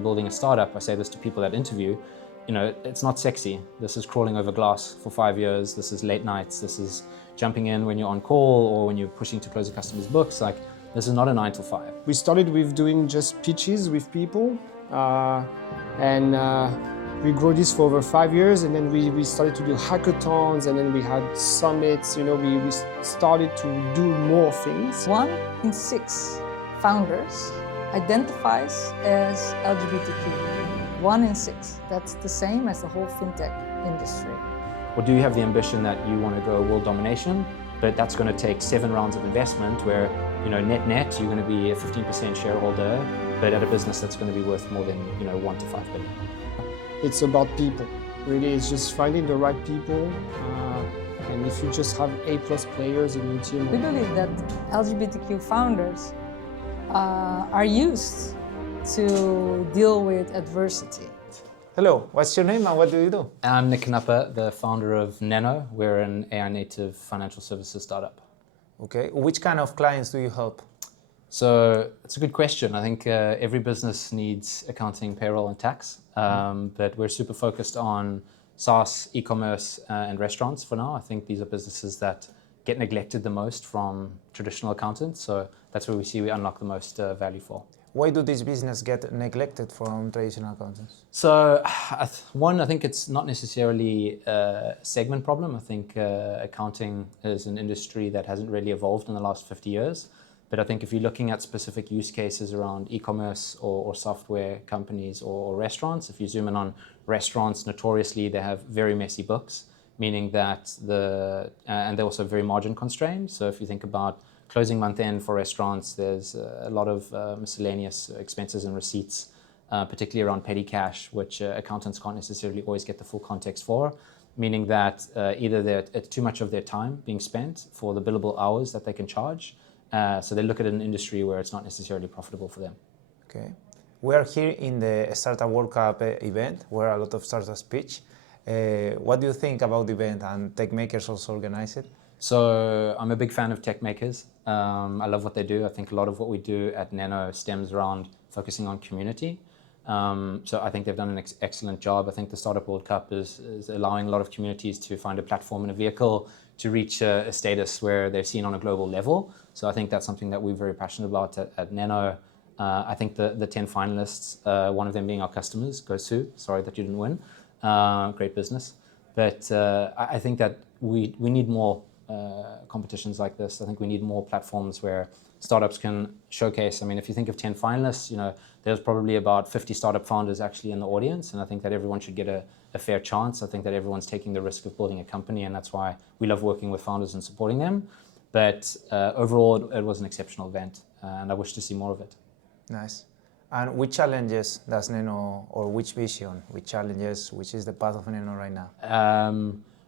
you're building a startup, I say this to people that interview, it's not sexy. This is crawling over glass for 5 years. This is late nights. This is jumping in when you're on call or when you're pushing to close a customer's books. Like, this is not a 9 to 5. We started with doing just pitches with people, and we grew this for over 5 years, and then we started to do hackathons, and then we had summits. We started to do more things. 1 in 6 founders identifies as LGBTQ. 1 in 6. That's the same as the whole fintech industry. Or do you have the ambition that you want to go world domination, but that's going to take 7 rounds of investment where, net, you're going to be a 15% shareholder, but at a business that's going to be worth more than, 1 to 5 billion. It's about people. Really, it's just finding the right people. And if you just have A+ players in your team. We believe that LGBTQ founders are used to deal with adversity. Hello, what's your name and what do you do? I'm Knuppe, the founder of Neno. We're an AI-native financial services startup. Okay, which kind of clients do you help? So it's a good question. I think every business needs accounting, payroll, and tax, but we're super focused on SaaS, e-commerce, and restaurants for now. I think these are businesses that get neglected the most from traditional accountants, so that's where we unlock the most value for. Why do these businesses get neglected from traditional accountants? So, one, I think it's not necessarily a segment problem. I think accounting is an industry that hasn't really evolved in the last 50 years. But I think if you're looking at specific use cases around e-commerce or software companies or restaurants, if you zoom in on restaurants, notoriously they have very messy books, meaning that and they're also very margin constrained. So if you think about closing month end for restaurants, there's a lot of miscellaneous expenses and receipts, particularly around petty cash, which accountants can't necessarily always get the full context for, meaning that either it's too much of their time being spent for the billable hours that they can charge. So they look at an industry where it's not necessarily profitable for them. Okay. We are here in the Startup World Cup event where a lot of startups pitch. What do you think about the event, and tech makers also organize it? So I'm a big fan of tech makers. I love what they do. I think a lot of what we do at Neno stems around focusing on community. So I think they've done an excellent job. I think the Startup World Cup is allowing a lot of communities to find a platform and a vehicle to reach a status where they're seen on a global level. So I think that's something that we're very passionate about at Neno. I think the 10 finalists, one of them being our customers, Gosu, sorry that you didn't win, great business. But I think that we need more competitions like this. I think we need more platforms where startups can showcase. I mean, if you think of 10 finalists, there's probably about 50 startup founders actually in the audience, and I think that everyone should get a fair chance. I think that everyone's taking the risk of building a company, and that's why we love working with founders and supporting them. But overall, it was an exceptional event, and I wish to see more of it. Nice. And which challenges does Neno, or which vision, which is the path of Neno right now?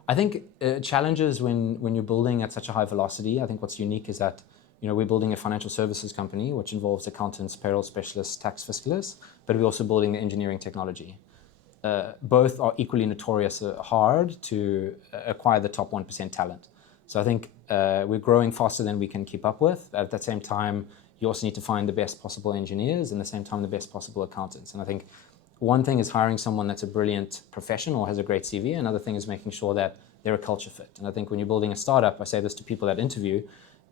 I think challenges when you're building at such a high velocity. I think what's unique is that we're building a financial services company, which involves accountants, payroll specialists, tax fiscalists, but we're also building the engineering technology. Both are equally notorious hard to acquire the top 1% talent. So I think we're growing faster than we can keep up with. At that same time, you also need to find the best possible engineers and at the same time the best possible accountants. And I think one thing is hiring someone that's a brilliant professional or has a great CV. Another thing is making sure that they're a culture fit. And I think when you're building a startup, I say this to people that interview,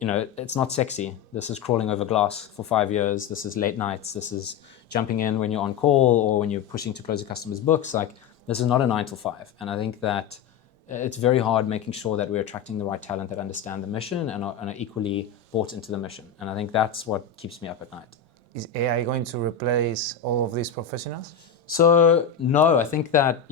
it's not sexy. This is crawling over glass for 5 years. This is late nights. This is jumping in when you're on call or when you're pushing to close a customer's books. Like, this is not a 9 to 5. And I think that it's very hard making sure that we're attracting the right talent that understand the mission and are equally bought into the mission. And I think that's what keeps me up at night. Is AI going to replace all of these professionals? So no, I think that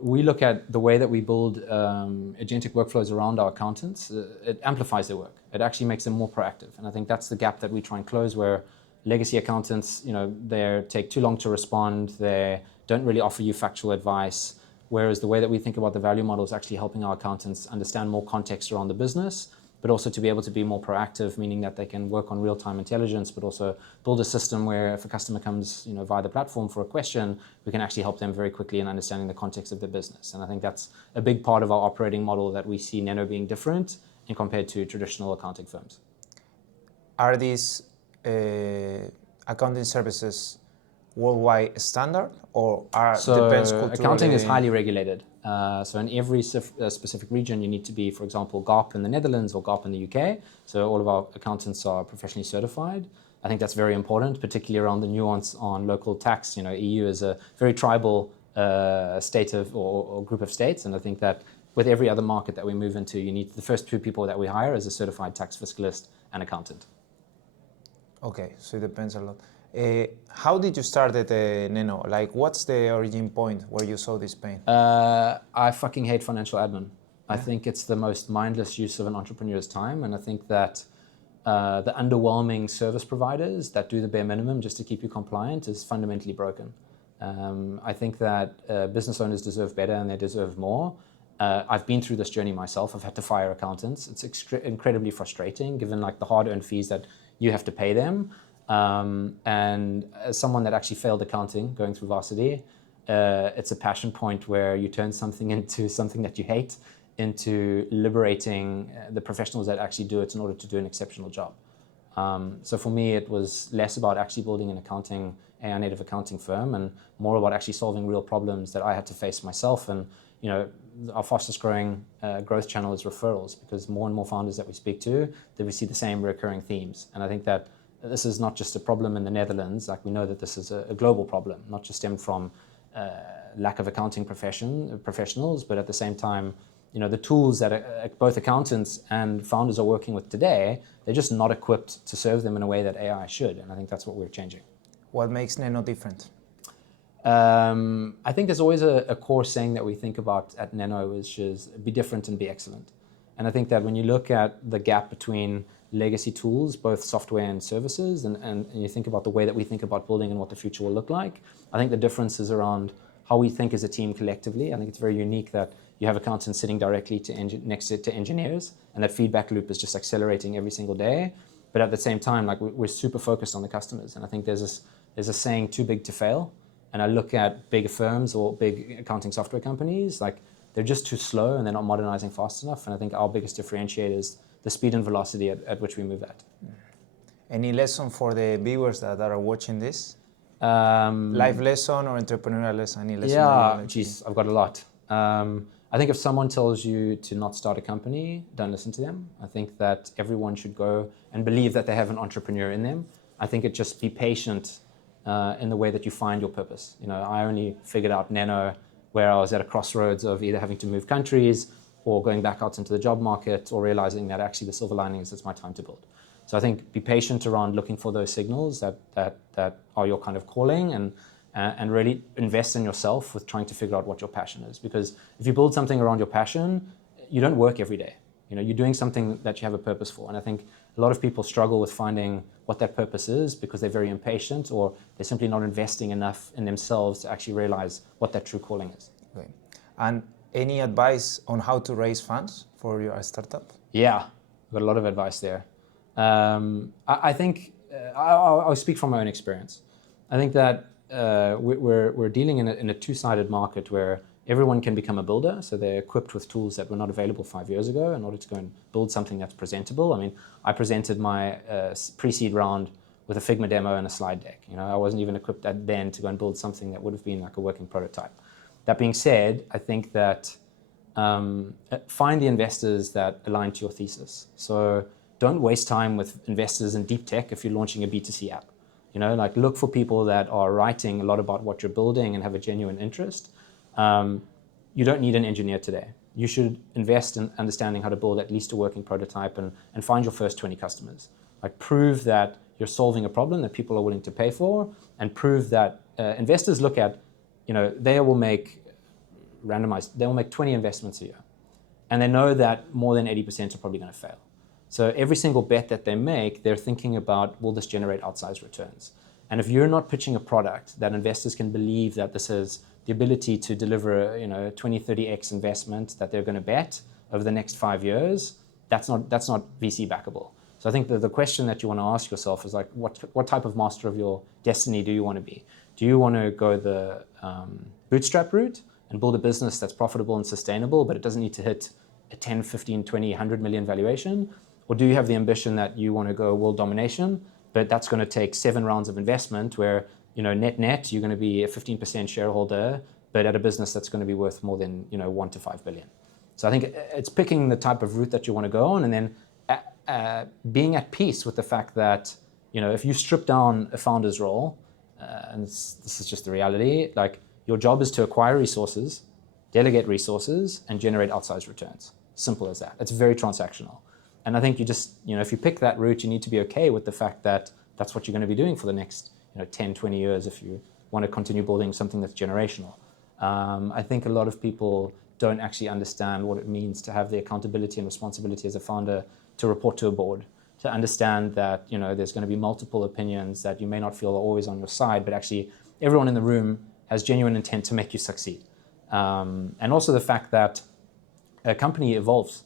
we look at the way that we build agentic workflows around our accountants. It amplifies their work. It actually makes them more proactive, and I think that's the gap that we try and close. Where legacy accountants, they take too long to respond. They don't really offer you factual advice. Whereas the way that we think about the value model is actually helping our accountants understand more context around the business, but also to be able to be more proactive, meaning that they can work on real-time intelligence, but also build a system where if a customer comes via the platform for a question, we can actually help them very quickly in understanding the context of their business. And I think that's a big part of our operating model that we see Neno being different in compared to traditional accounting firms. Are these accounting services worldwide standard, or So depends culturally? accounting is highly regulated. So in every specific region, you need to be, for example, GARP in the Netherlands or GARP in the UK. So all of our accountants are professionally certified. I think that's very important, particularly around the nuance on local tax. You know, EU is a very tribal state of or group of states, and I think that with every other market that we move into, you need the first two people that we hire as a certified tax fiscalist and accountant. Okay, so it depends a lot. How did you start at Neno? Like, what's the origin point where you saw this pain? I fucking hate financial admin. I think it's the most mindless use of an entrepreneur's time, and I think that the underwhelming service providers that do the bare minimum just to keep you compliant is fundamentally broken. I think that business owners deserve better and they deserve more. I've been through this journey myself. I've had to fire accountants. It's incredibly frustrating given like the hard-earned fees that you have to pay them. And as someone that actually failed accounting going through varsity, it's a passion point where you turn something into something that you hate, into liberating the professionals that actually do it in order to do an exceptional job. So for me, it was less about actually building an accounting, AI native accounting firm, and more about actually solving real problems that I had to face myself. And you know, our fastest growing growth channel is referrals, because more and more founders that we speak to, that we see the same recurring themes. And I think that this is not just a problem in the Netherlands. Like, we know that this is a global problem, not just stemmed from lack of accounting professionals, but at the same time, you know, the tools that both accountants and founders are working with today, they're just not equipped to serve them in a way that AI should. And I think that's what we're changing. What makes Neno different? I think there's always a core saying that we think about at Neno, which is be different and be excellent. And I think that when you look at the gap between legacy tools, both software and services, and you think about the way that we think about building and what the future will look like, I think the difference is around how we think as a team collectively. I think it's very unique that you have accountants sitting directly next to engineers, and that feedback loop is just accelerating every single day. But at the same time, like, we're super focused on the customers. And I think there's a saying, too big to fail. And I look at big firms or big accounting software companies, like, they're just too slow and they're not modernizing fast enough. And I think our biggest differentiator is the speed and velocity at which we move at. Any lesson for the viewers that are watching this? Life lesson or entrepreneurial lesson? Any lesson? Yeah, geez, I've got a lot. I think if someone tells you to not start a company, don't listen to them. I think that everyone should go and believe that they have an entrepreneur in them. I think it just be patient in the way that you find your purpose. You know, I only figured out Neno where I was at a crossroads of either having to move countries or going back out into the job market, or realizing that actually the silver lining is it's my time to build. So I think be patient around looking for those signals that are your kind of calling, and really invest in yourself with trying to figure out what your passion is. Because if you build something around your passion, you don't work every day. You know, you're doing something that you have a purpose for. And I think a lot of people struggle with finding what that purpose is because they're very impatient, or they're simply not investing enough in themselves to actually realize what that true calling is. Okay. And any advice on how to raise funds for your startup? Yeah, I've got a lot of advice there. I think I'll speak from my own experience. I think that we're dealing in a two-sided market where everyone can become a builder, so they're equipped with tools that were not available 5 years ago in order to go and build something that's presentable. I mean, I presented my pre-seed round with a Figma demo and a slide deck. You know, I wasn't even equipped then to go and build something that would have been like a working prototype. That being said, I think that find the investors that align to your thesis. So don't waste time with investors in deep tech if you're launching a B2C app. You know, like, look for people that are writing a lot about what you're building and have a genuine interest. You don't need an engineer today. You should invest in understanding how to build at least a working prototype and find your first 20 customers. Like, prove that you're solving a problem that people are willing to pay for, and prove that investors look at, you know, they will make 20 investments a year. And they know that more than 80% are probably going to fail. So every single bet that they make, they're thinking about, will this generate outsized returns? And if you're not pitching a product that investors can believe that this is the ability to deliver, you know, 20, 30x investment that they're going to bet over the next 5 years, that's not VC backable. So I think the question that you want to ask yourself is, like, what type of master of your destiny do you want to be? Do you want to go the bootstrap route and build a business that's profitable and sustainable, but it doesn't need to hit a 10, 15, 20, 100 million valuation? Or do you have the ambition that you want to go world domination, but that's going to take 7 rounds of investment where net, you're going to be a 15% shareholder, but at a business that's going to be worth more than 1 to 5 billion. So I think it's picking the type of route that you want to go on, and then being at peace with the fact that if you strip down a founder's role, and this is just the reality, like your job is to acquire resources, delegate resources, and generate outsized returns. Simple as that. It's very transactional. And I think you just, if you pick that route, you need to be okay with the fact that that's what you're going to be doing for the next 10, 20 years if you want to continue building something that's generational. I think a lot of people don't actually understand what it means to have the accountability and responsibility as a founder to report to a board, to understand that there's going to be multiple opinions that you may not feel are always on your side, but actually everyone in the room has genuine intent to make you succeed. And also the fact that a company evolves.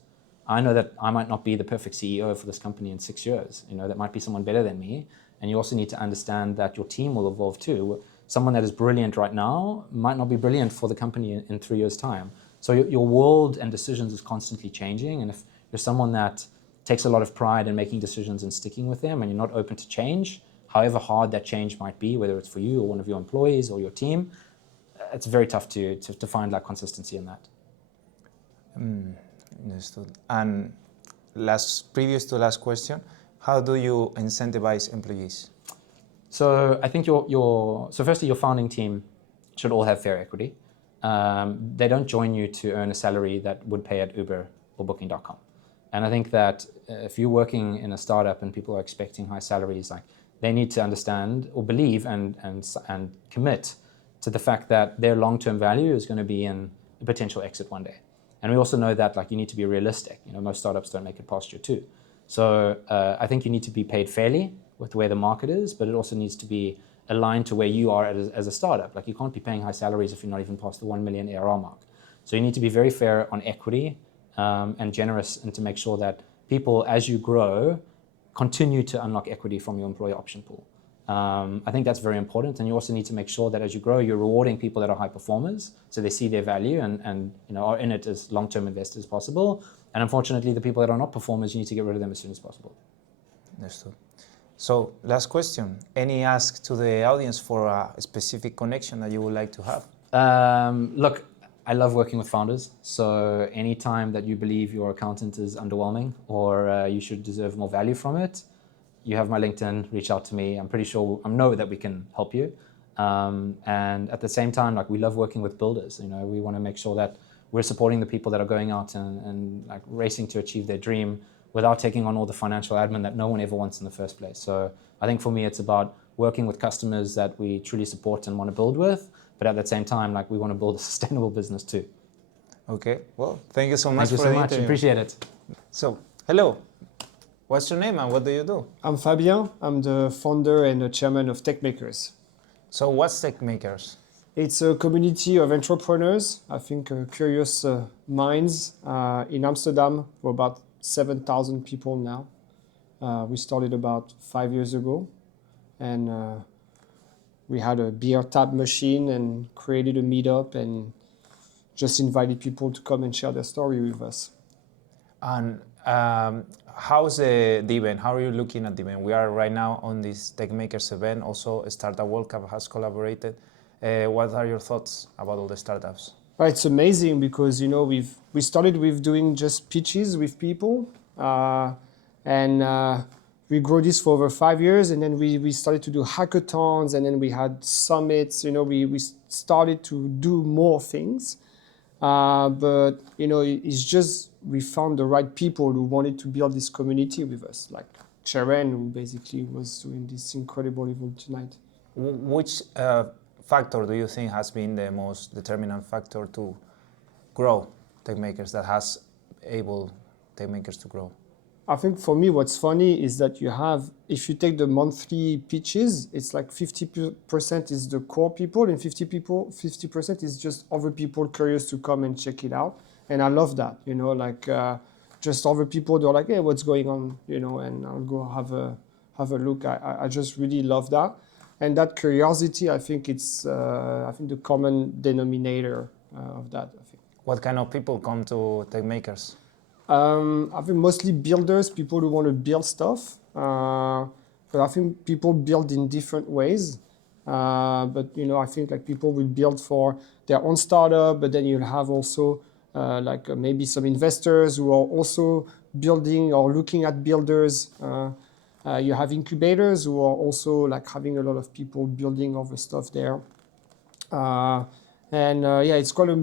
I know that I might not be the perfect CEO for this company in 6 years. That might be someone better than me. And you also need to understand that your team will evolve too. Someone that is brilliant right now might not be brilliant for the company in 3 years' time. So your world and decisions is constantly changing. And if you're someone that takes a lot of pride in making decisions and sticking with them, and you're not open to change, however hard that change might be, whether it's for you or one of your employees or your team, it's very tough to find like consistency in that. Understood. And previous to last question, how do you incentivize employees? So I think so firstly, your founding team should all have fair equity. They don't join you to earn a salary that would pay at Uber or Booking.com. And I think that if you're working in a startup and people are expecting high salaries, like they need to understand or believe and commit to the fact that their long-term value is going to be in a potential exit one day. And we also know that like you need to be realistic. Most startups don't make it past year 2. So I think you need to be paid fairly with where the market is, but it also needs to be aligned to where you are as a startup. Like you can't be paying high salaries if you're not even past the 1 million ARR mark. So you need to be very fair on equity and generous, and to make sure that people, as you grow, continue to unlock equity from your employee option pool. I think that's very important, and you also need to make sure that as you grow, you're rewarding people that are high performers, so they see their value and are in it as long-term investors as possible. And unfortunately, the people that are not performers, you need to get rid of them as soon as possible. Understood. So last question, any ask to the audience for a specific connection that you would like to have? Look, I love working with founders. So anytime that you believe your accountant is underwhelming or you should deserve more value from it, you have my LinkedIn, reach out to me. I'm pretty sure, I know that we can help you. And at the same time, like we love working with builders. We want to make sure that we're supporting the people that are going out and like racing to achieve their dream without taking on all the financial admin that no one ever wants in the first place. So I think for me, it's about working with customers that we truly support and want to build with, but at the same time, like we want to build a sustainable business too. Okay, well, thank you so much for the Thank you so much, interview. appreciate it. So, hello, what's your name and what do you do? I'm Fabien. I'm the founder and the chairman of TechMakers. So what's TechMakers? It's a community of entrepreneurs, I think curious minds in Amsterdam. We're about 7,000 people now. We started about 5 years ago, and we had a beer tap machine and created a meetup and just invited people to come and share their story with us. And how's the event? How are you looking at the event? We are right now on this TechMakers event. Also, Startup World Cup has collaborated. What are your thoughts about all the startups? Right, it's amazing because we started with doing just pitches with people, and we grew this for over 5 years, and then we started to do hackathons, and then we had summits. We started to do more things, but it's just we found the right people who wanted to build this community with us, like Sharon, who basically was doing this incredible event tonight. Which factor do you think has been the most determinant factor to grow TechMakers, that has able TechMakers to grow? I think for me, what's funny is that if you take the monthly pitches, it's like 50% is the core people and 50% is just other people curious to come and check it out. And I love that, just other people, they're like, hey, what's going on, and I'll go have a look. I just really love that. And that curiosity, I think it's the common denominator of that. I think. What kind of people come to TechMakers? I think mostly builders, people who want to build stuff. But I think people build in different ways. But I think like people will build for their own startup, but then you'll have also maybe some investors who are also building or looking at builders. You have incubators who are also like having a lot of people building all the stuff there. It's quite a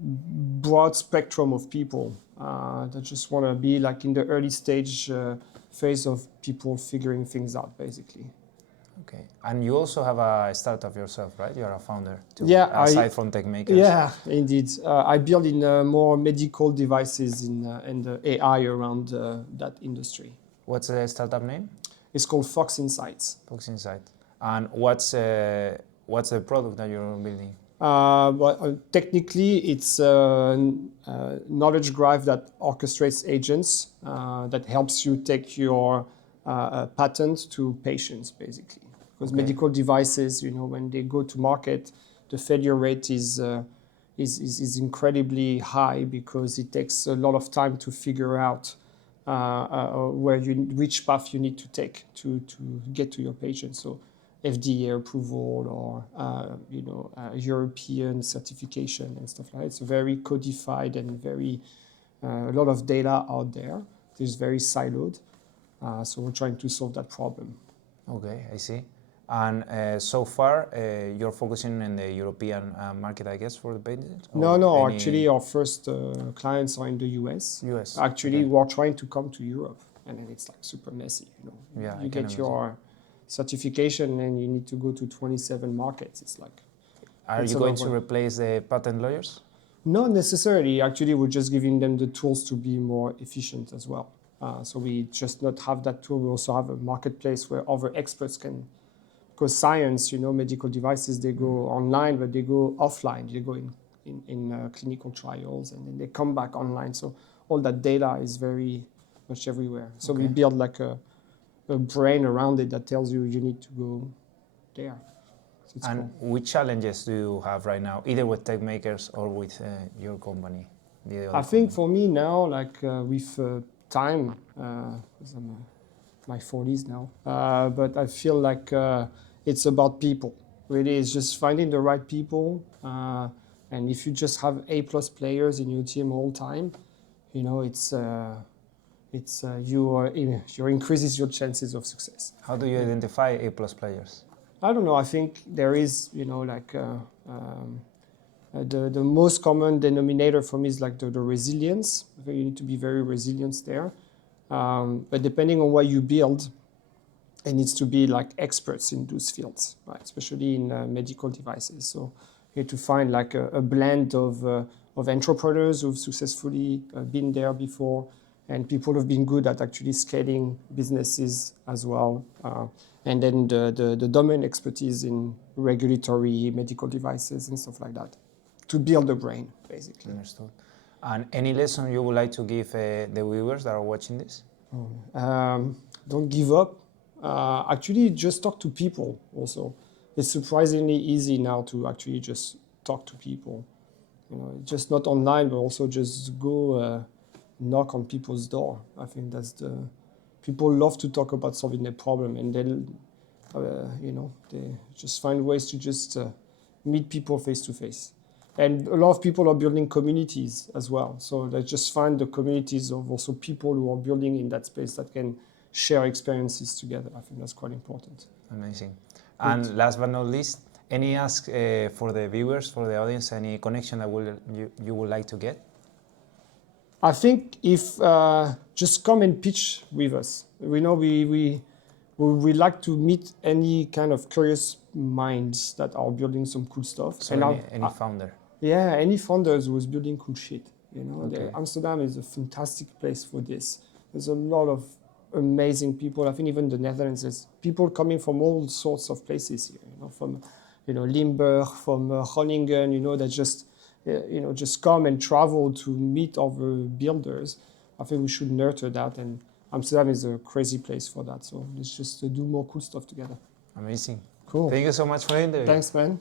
broad spectrum of people that just want to be like in the early stage phase of people figuring things out, basically. Okay, and you also have a startup yourself, right? You're a founder too, yeah, aside from tech makers. Yeah, indeed. I build in more medical devices and AI around that industry. What's the startup name? It's called Phox Insights. Phox Insight. And what's the product that you're building? Technically, it's a knowledge graph that orchestrates agents that helps you take your patent to patients, basically. Because medical devices, when they go to market, the failure rate is incredibly high because it takes a lot of time to figure out which path you need to take to get to your patient. So FDA approval or European certification and stuff like that. It's very codified and very a lot of data out there. It's very siloed. So we're trying to solve that problem. Okay, I see. And so far, you're focusing on the European market, I guess, for the patent? No. Actually, our first clients are in the US. Actually, we're trying to come to Europe, and then it's like super messy. Yeah, you get your certification, and you need to go to 27 markets. It's like. Are you going to replace the patent lawyers? Not necessarily. Actually, we're just giving them the tools to be more efficient as well. So we just not have that tool. We also have a marketplace where other experts can. Because science, medical devices, they go online, but they go offline. They go in clinical trials, and then they come back online. So all that data is very much everywhere. So we build like a brain around it that tells you need to go there. So and cool. Which challenges do you have right now, either with tech makers or with your company? I think for me now, like with time, because I'm my 40s now, but I feel like it's about people. Really, it's just finding the right people. And if you just have A+ players in your team all the time, you increases your chances of success. How do you identify A+ players? I don't know. I think there is, the most common denominator for me is like the resilience. I think you need to be very resilient there. But depending on what you build, it needs to be like experts in those fields, right? Especially in medical devices. So you need to find like a blend of entrepreneurs who've successfully been there before, and people who've been good at actually scaling businesses as well. And then the domain expertise in regulatory medical devices and stuff like that to build the brain, basically. Understood. And any lesson you would like to give the viewers that are watching this? Don't give up. Actually, just talk to people also. It's surprisingly easy now to actually just talk to people. Just not online, but also just go knock on people's door. I think that's people love to talk about solving their problem, and they just find ways to just meet people face to face. And a lot of people are building communities as well. So they just find the communities of also people who are building in that space that can share experiences together. I think that's quite important. Amazing. And last but not least, any ask for the viewers, for the audience, any connection that you would like to get? I think if just come and pitch with us. We know we like to meet any kind of curious minds that are building some cool stuff. So any founder? Yeah, any founders who's building cool shit. Okay. Amsterdam is a fantastic place for this. There's a lot of amazing people. I think even the Netherlands, there's people coming from all sorts of places here. From Limburg, from Groningen. That just come and travel to meet other builders. I think we should nurture that, and Amsterdam is a crazy place for that. So let's just do more cool stuff together. Amazing. Cool. Thank you so much for the interview. Thanks, man.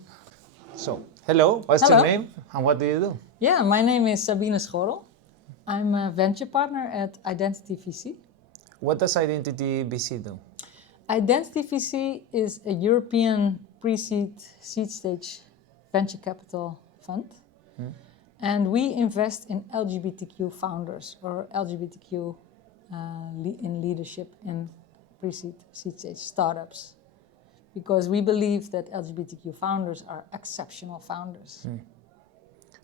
So, hello. What's your name and what do you do? Yeah, my name is Sabine Schoorl. I'm a venture partner at Identity.VC. What does Identity.VC do? Identity.VC is a European pre-seed, seed stage venture capital fund. And we invest in LGBTQ founders or LGBTQ in leadership in pre-seed, seed stage startups. Because we believe that LGBTQ founders are exceptional founders.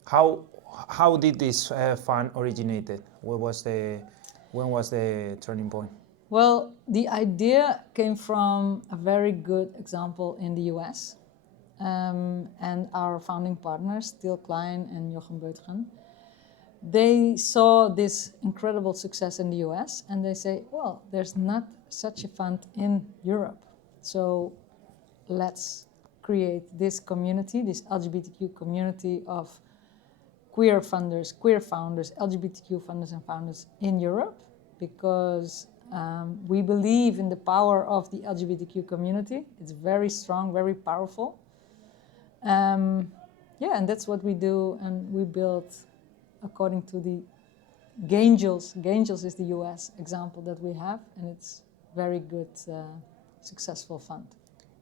How did this fund originated? When was the turning point? Well, the idea came from a very good example in the US. And our founding partners, Til Klein and Jochem Beutgen, they saw this incredible success in the US and they say, well, there's not such a fund in Europe. So let's create this community, this LGBTQ community of queer funders, queer founders, LGBTQ funders and founders in Europe, because we believe in the power of the LGBTQ community. It's very strong, very powerful. Yeah, and that's what we do, and we build according to the Gangels. Gangels is the US example that we have, and it's very good, successful fund.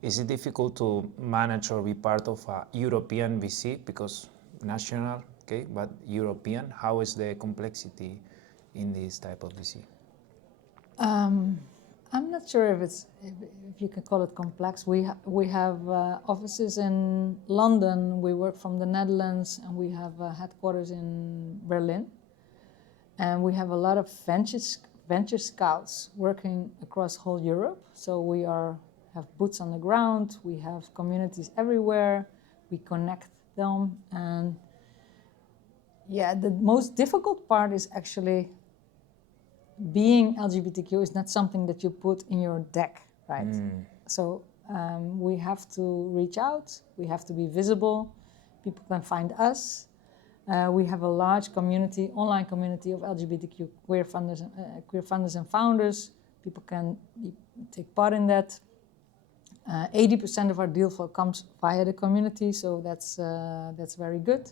Is it difficult to manage or be part of a European VC, because national, okay, but European? How is the complexity in this type of VC? I'm not sure if you can call it complex. We have offices in London. We work from the Netherlands, and we have headquarters in Berlin. And we have a lot of venture scouts working across whole Europe. So we have boots on the ground. We have communities everywhere. We connect them, and yeah, the most difficult part is actually being LGBTQ is not something that you put in your deck, right? So we have to reach out, we have to be visible, people can find us. We have a large community, online community of LGBTQ queer funders and founders. People can take part in that. 80% of our deal flow comes via the community, so that's very good.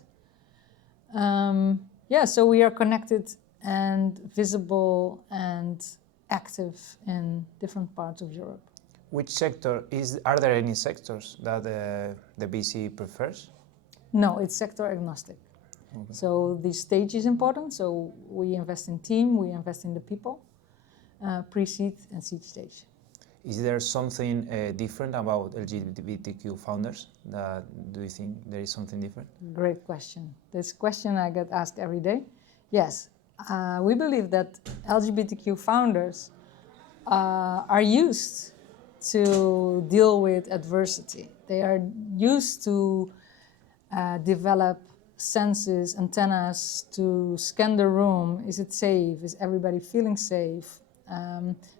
Yeah, so we are connected and visible and active in different parts of Europe. Which sector are there any sectors that the VC prefers? No, it's sector agnostic. Okay. So the stage is important, so we invest in team, we invest in the people, pre-seed and seed stage. Is there something different about LGBTQ founders? Do you think there is something different? Great question. This question I get asked every day. Yes, we believe that LGBTQ founders are used to deal with adversity. They are used to develop senses, antennas, to scan the room. Is it safe? Is everybody feeling safe?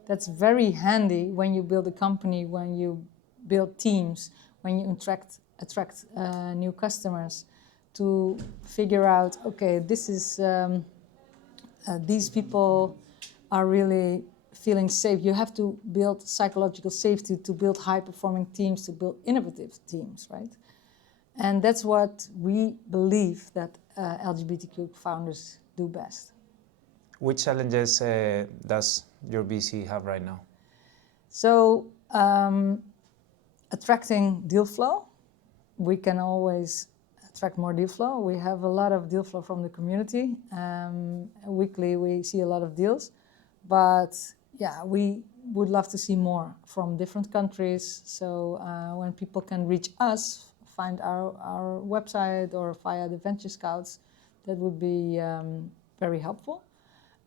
That's very handy when you build a company, when you build teams, when you attract new customers, to figure out, okay, this is these people are really feeling safe. You have to build psychological safety to build high-performing teams, to build innovative teams, right? And that's what we believe that LGBTQ founders do best. Which challenges does your VC have right now? So, attracting deal flow. We can always attract more deal flow. We have a lot of deal flow from the community. Weekly we see a lot of deals, but yeah, we would love to see more from different countries. So when people can reach us, find our website or via the Venture Scouts, that would be very helpful.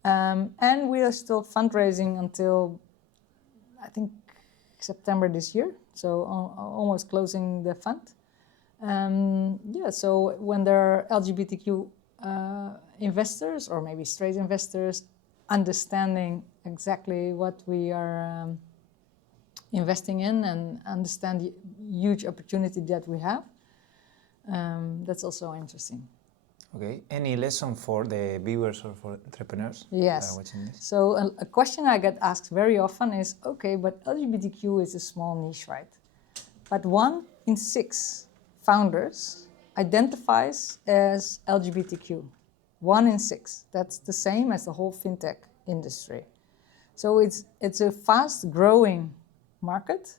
And we are still fundraising until, I think, September this year, so almost closing the fund. Yeah, so when there are LGBTQ investors, or maybe straight investors, understanding exactly what we are investing in and understand the huge opportunity that we have, that's also interesting. Okay, any lesson for the viewers or for entrepreneurs? Yes, watching this? So a question I get asked very often is, okay, but LGBTQ is a small niche, right? But 1 in 6 founders identifies as LGBTQ. 1 in 6, that's the same as the whole fintech industry. So it's a fast growing market.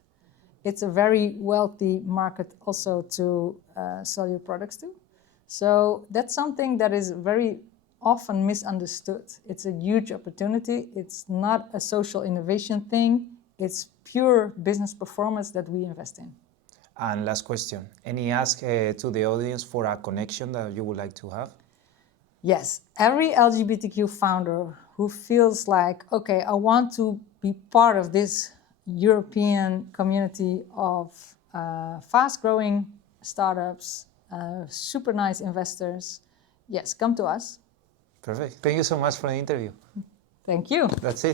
it's a very wealthy market also to sell your products to. So that's something that is very often misunderstood. It's a huge opportunity. It's not a social innovation thing. It's pure business performance that we invest in. And last question, any ask to the audience for a connection that you would like to have? Yes, every LGBTQ founder who feels like, okay, I want to be part of this European community of fast-growing startups, super nice investors, yes, come to us. Perfect. Thank you so much for the interview. Thank you. That's it.